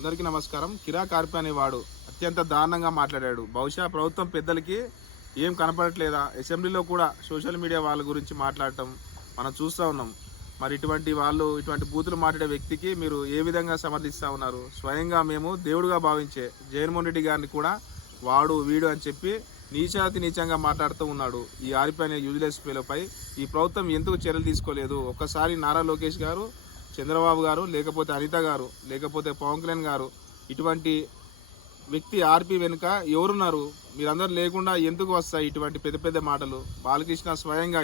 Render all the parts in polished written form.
అందరికీ నమస్కారం. కిరా కార్పి అనేవాడు అత్యంత దారుణంగా మాట్లాడాడు. బహుశా ప్రభుత్వం పెద్దలకి ఏం కనపడట్లేదా? అసెంబ్లీలో కూడా సోషల్ మీడియా వాళ్ళ గురించి మాట్లాడటం మనం చూస్తూ ఉన్నాం. మరి ఇటువంటి బూతులు మాట్లాడే వ్యక్తికి మీరు ఏ విధంగా సమర్థిస్తూ ఉన్నారు? స్వయంగా మేము దేవుడుగా భావించే జగన్మోహన్ రెడ్డి గారిని కూడా వాడు వీడు అని చెప్పి నీచంగా మాట్లాడుతూ ఉన్నాడు. ఈ ఆర్పి అనే యూజ్లెస్ పేలపై ఈ ప్రభుత్వం ఎందుకు చర్యలు తీసుకోలేదు? ఒక్కసారి నారా లోకేష్ గారు, చంద్రబాబు గారు, లేకపోతే అనిత గారు, లేకపోతే పవన్ కళ్యాణ్ గారు, ఇటువంటి వ్యక్తి ఆర్పి వెనుక ఎవరున్నారు? మీరందరూ లేకుండా ఎందుకు వస్తాయి ఇటువంటి పెద్ద పెద్ద మాటలు? బాలకృష్ణ స్వయంగా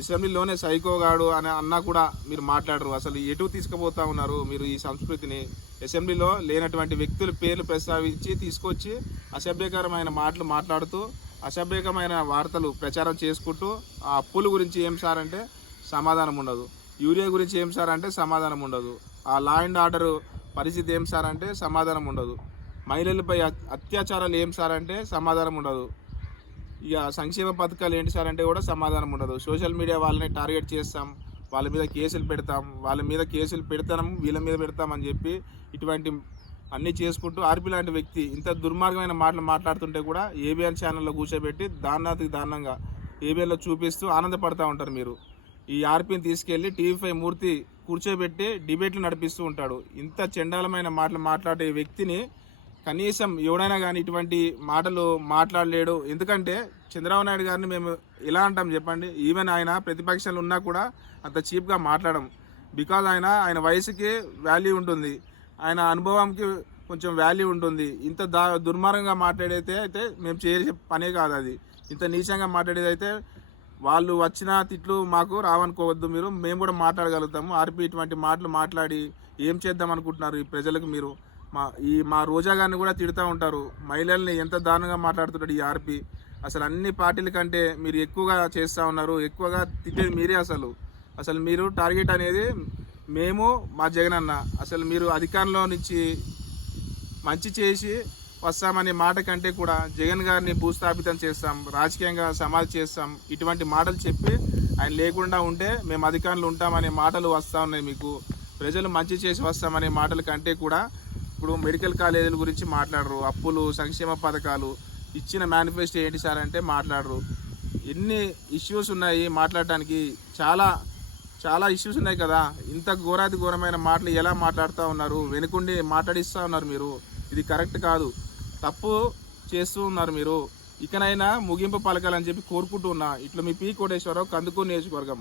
అసెంబ్లీలోనే సైకోగాడు అని అన్నా కూడా మీరు మాట్లాడరు. అసలు ఎటు తీసుకుపోతా ఉన్నారు మీరు ఈ సంస్కృతిని? అసెంబ్లీలో లేనటువంటి వ్యక్తుల పేర్లు ప్రస్తావించి తీసుకొచ్చి అసభ్యకరమైన మాటలు మాట్లాడుతూ అసభ్యకరమైన వార్తలు ప్రచారం చేసుకుంటూ ఆ అప్పుల గురించి ఏం సార్ అంటే సమాధానం ఉండదు. యూరియా గురించి ఏం సార్ అంటే సమాధానం ఉండదు. ఆ లా అండ్ ఆర్డర్ పరిస్థితి ఏం సార్ అంటే సమాధానం ఉండదు. మహిళలపై అత్యాచారాలు ఏం సార్ అంటే సమాధానం ఉండదు. ఇక సంక్షేమ పథకాలు ఏంటి సార్ అంటే కూడా సమాధానం ఉండదు. సోషల్ మీడియా వాళ్ళని టార్గెట్ చేస్తాం, వాళ్ళ మీద కేసులు పెడతాం, వీళ్ళ మీద పెడతామని చెప్పి ఇటువంటి అన్నీ చేసుకుంటూ ఆర్పి లాంటి వ్యక్తి ఇంత దుర్మార్గమైన మాటలు మాట్లాడుతుంటే కూడా ఏబిఎన్ ఛానల్లో కూర్చోబెట్టి దారుణంగా ఏబిఎన్లో చూపిస్తూ ఆనందపడతా ఉంటారు మీరు. ఈ ఆర్పిని తీసుకెళ్లి టీవీ5 మూర్తి కూర్చోబెట్టి డిబేట్లు నడిపిస్తూ ఉంటాడు. ఇంత చండాలమైన మాటలు మాట్లాడే వ్యక్తిని కనీసం ఎవడైనా కానీ ఇటువంటి మాటలు మాట్లాడలేడు. ఎందుకంటే చంద్రబాబు నాయుడు గారిని మేము ఎలా అంటాం చెప్పండి? ఈవెన్ ఆయన ప్రతిపక్షాలు ఉన్నా కూడా అంత చీప్గా మాట్లాడడం. బికాజ్ ఆయన వయసుకి వాల్యూ ఉంటుంది, ఆయన అనుభవంకి కొంచెం వాల్యూ ఉంటుంది. ఇంత దుర్మార్గంగా అయితే మేము చేసే పనే కాదు అది. ఇంత నీచంగా మాట్లాడేది అయితే వాళ్ళు వచ్చిన తిట్లు మాకు రావనుకోవద్దు. మేము కూడా మాట్లాడగలుగుతాము. ఆర్పి ఇటువంటి మాటలు మాట్లాడి ఏం చేద్దాం అనుకుంటున్నారు ఈ ప్రజలకు? మీరు మా రోజా గారిని కూడా తిడుతూ ఉంటారు. మహిళల్ని ఎంత దారుణంగా మాట్లాడుతున్నాడు ఈ ఆర్పి. అసలు అన్ని పార్టీల కంటే మీరు ఎక్కువగా చేస్తూ ఉన్నారు. ఎక్కువగా తిట్టేది మీరే. అసలు మీరు టార్గెట్ అనేది మేము, మా జగన్ అన్న. అసలు మీరు అధికారంలో నుంచి మంచి చేసి వస్తామనే మాట కంటే కూడా జగన్ గారిని భూస్థాపితం చేస్తాం, రాజకీయంగా సమాధి చేస్తాం, ఇటువంటి మాటలు చెప్పి ఆయన లేకుండా ఉంటే మేము అధికారంలో ఉంటామనే మాటలు వస్తూ ఉన్నాయి మీకు. ప్రజలు మంచి చేసి వస్తామనే మాటల కంటే కూడా ఇప్పుడు మెడికల్ కాలేజీల గురించి మాట్లాడరు, అప్పులు, సంక్షేమ పథకాలు, ఇచ్చిన మేనిఫెస్టో ఏంటి సార్ అంటే మాట్లాడరు. ఎన్ని ఇష్యూస్ ఉన్నాయి మాట్లాడటానికి? చాలా ఇష్యూస్ ఉన్నాయి కదా. ఇంత ఘోరమైన మాటలు ఎలా మాట్లాడుతూ ఉన్నారు? వెనుకుండి మాట్లాడిస్తూ ఉన్నారు మీరు. ఇది కరెక్ట్ కాదు, తప్పు చేస్తూ ఉన్నారు మీరు. ఇకనైనా ముగింపు పలకాలని చెప్పి కోరుకుంటూ ఉన్నా. ఇట్లా మీ పి కోటేశ్వరరావు, కందుకూరు నియోజకవర్గం.